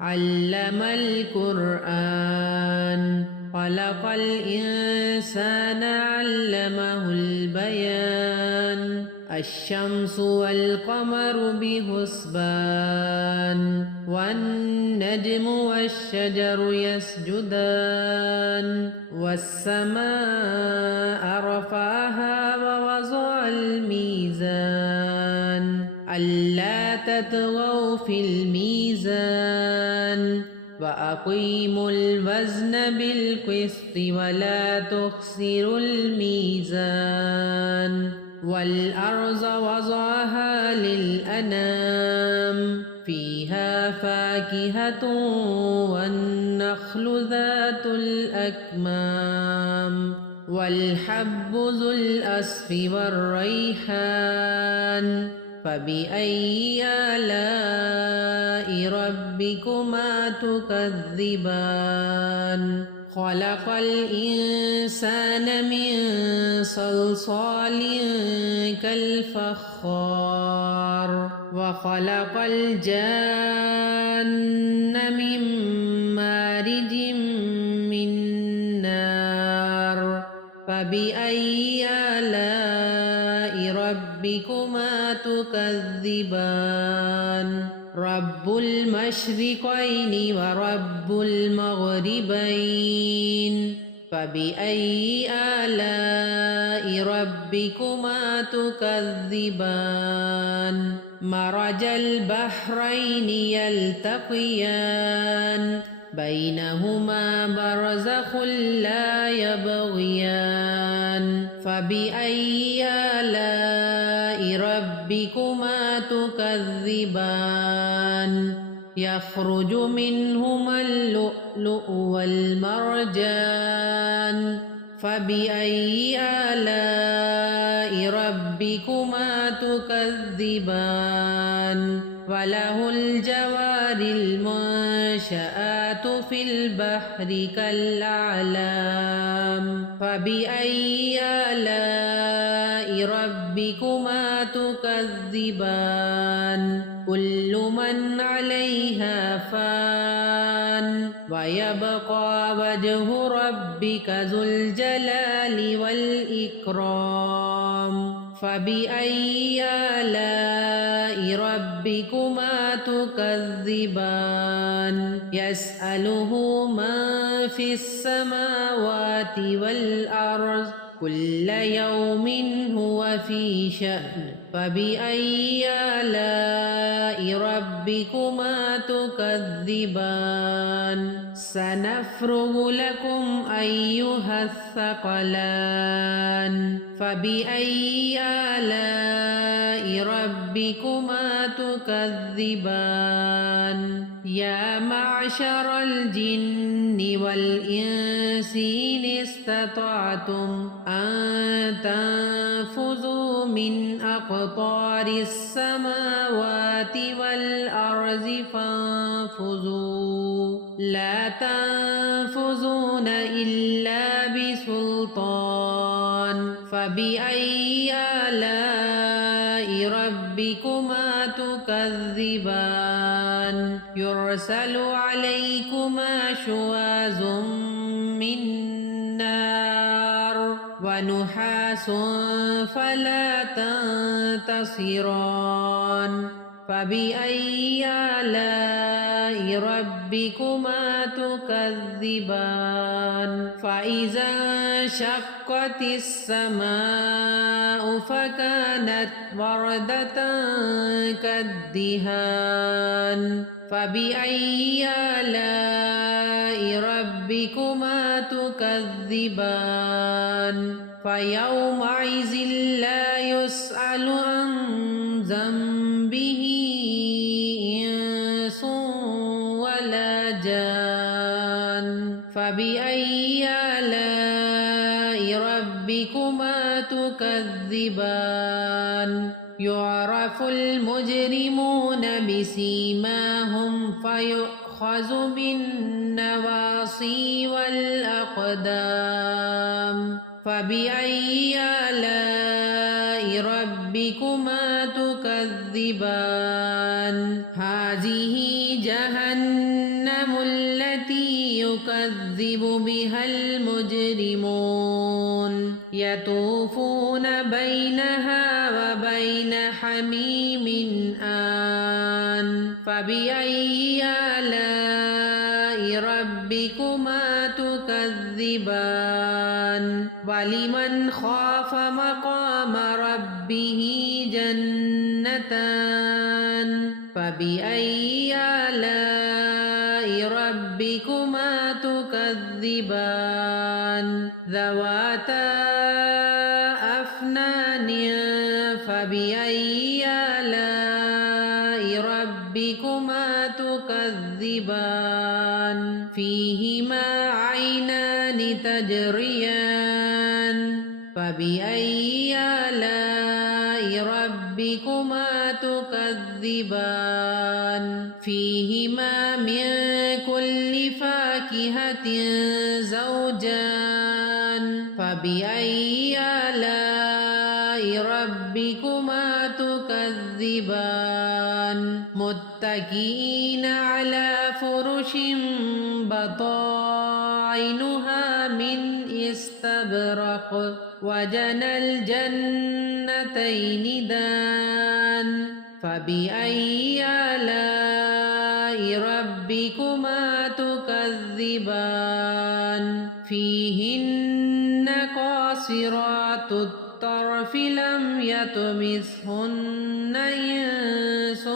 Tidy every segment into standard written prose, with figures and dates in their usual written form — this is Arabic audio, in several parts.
علم القرآن خلق الإنسان علمه البيان الشمس والقمر بحسبان والنجم والشجر يسجدان والسماء رفعها ووضع الميزان ألا تطغوا في الميزان وأقيموا الوزن بالقسط ولا تخسروا الميزان والأرض وضعها للأنام فيها فاكهة والنخل ذات الأكمام والحب ذو الأصف والريحان فبأي آلاء ربكما تكذبان خلق الإنسان من صلصال كالفخار وخلق الجان من مارج من نار فبأي آلاء ربكما تكذبان رب المشرقين ورب المغربين فبأي آلاء ربكما تكذبان مرج البحرين يلتقيان بينهما برزخ لا يبغيان فبأي آلاء ربكما تكذبان يخرج منهما اللؤلؤ والمرجان فبأي آلاء ربكما تكذبان وله الجوار المنشآت في البحر كالأعلام فبأي آلاء ربكما تكذبان كل من عليها فان ويبقى وجه ربك ذو الجلال والإكرام فبأي آلاء ربكما تكذبان يسأله من في السماوات والأرض كل يوم هو في شأن فبأي آلاء ربكما تكذبان سنفرغ لكم أيها الثقلان فبأي آلاء ربكما تكذبان يا معشر الجن والإنس إن استطعتم أن تنفذوا من أقطار السماوات والأرض فانفذوا لا تنفذون إلا بسلطان فبأي آلاء ربكما تكذبان يرسل عليكما شواظ من نار ونحاس فلا تنتصران فبأي آلاء ربكما تكذبان فإذا انشقت السماء فكانت وردة كالدهان فبأي آلاء ربكما تكذبان فيومئذ لا يسأل عن ذنبه إنس ولا جان فبأي آلاء ربكما تكذبان يعرف المجرمون بسيماهم فيؤخذ بالنواصي والأقدام فبأي آلاء ربكما تكذبان هذه جهنم التي يكذب بها المجرمون يطوفون بينها وبين حميم آن فبأي آلاء ربكما تكذبان ولمن خاف مقام ربه جنتان فبأي آلاء ربكما تكذبان ذواتا أفنان فبأي آلاء ربكما تكذبان فيهما عينان تجريان فبأي آلاء ربكما تكذبان فيهما من كل فاكهة زوجان فبأي آلاء ربكما تكذبان متكئين على فرش بطائنها من استبرق وجنى الجنتين دان فبأي آلاء ربكما تكذبان فيهن قاصرات الطرف لم يطمثهن إنس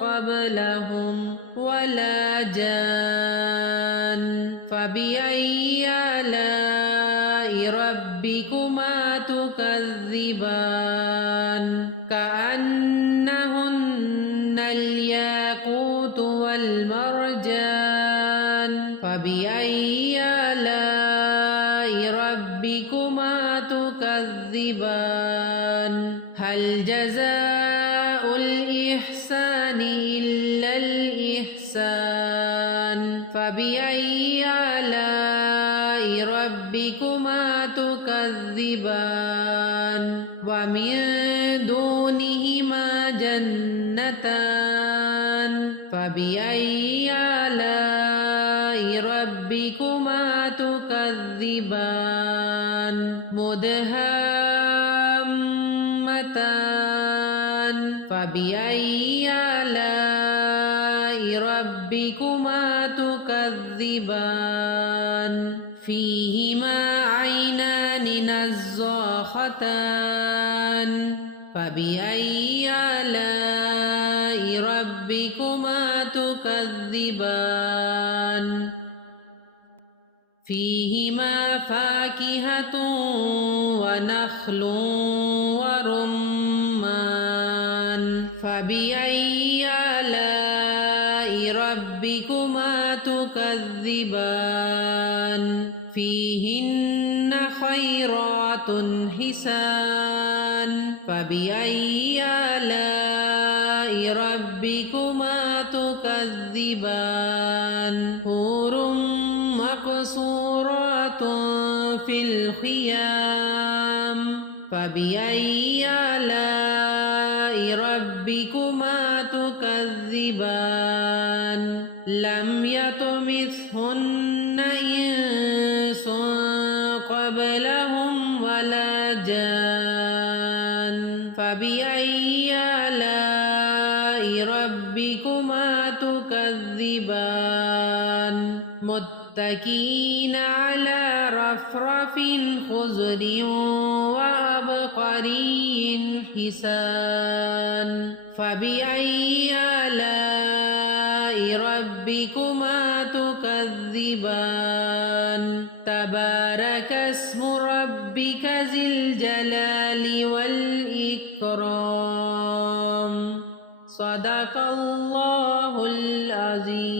قبلهم ولا جان فبأي آلاء ربكما تكذبان كأنهن الياقوت والمرجان فبأي آلاء ربكما تكذبان هل جزاء الإحسان إلا الإحسان فبأي آلاء ربكما تكذبان ومن دونهما جنتان فبأي آلاء ربكما تكذبان مدهامتان فبأي آلاء ربكما تكذبان فيهما عينان نضاختان فبأي آلاء ربكما تكذبان فيهما فاكهة ونخل ورمان فبأي آلاء ربكما تكذبان فيهن خيرات حسان فبأي آلاء ربكما تكذبان حور مقصورات في الخيام فبأي آلاء ربكما تكذبان لم يطمثهن إنس قبلهم ولا جان فبأي آلاء ربكما تكذبان متكئين على رفرف خضر وعبقري حسان فبأي آلاء ربكما تكذبان تبارك اسم ربك ذي الجلال والإكرام صدق الله العظيم.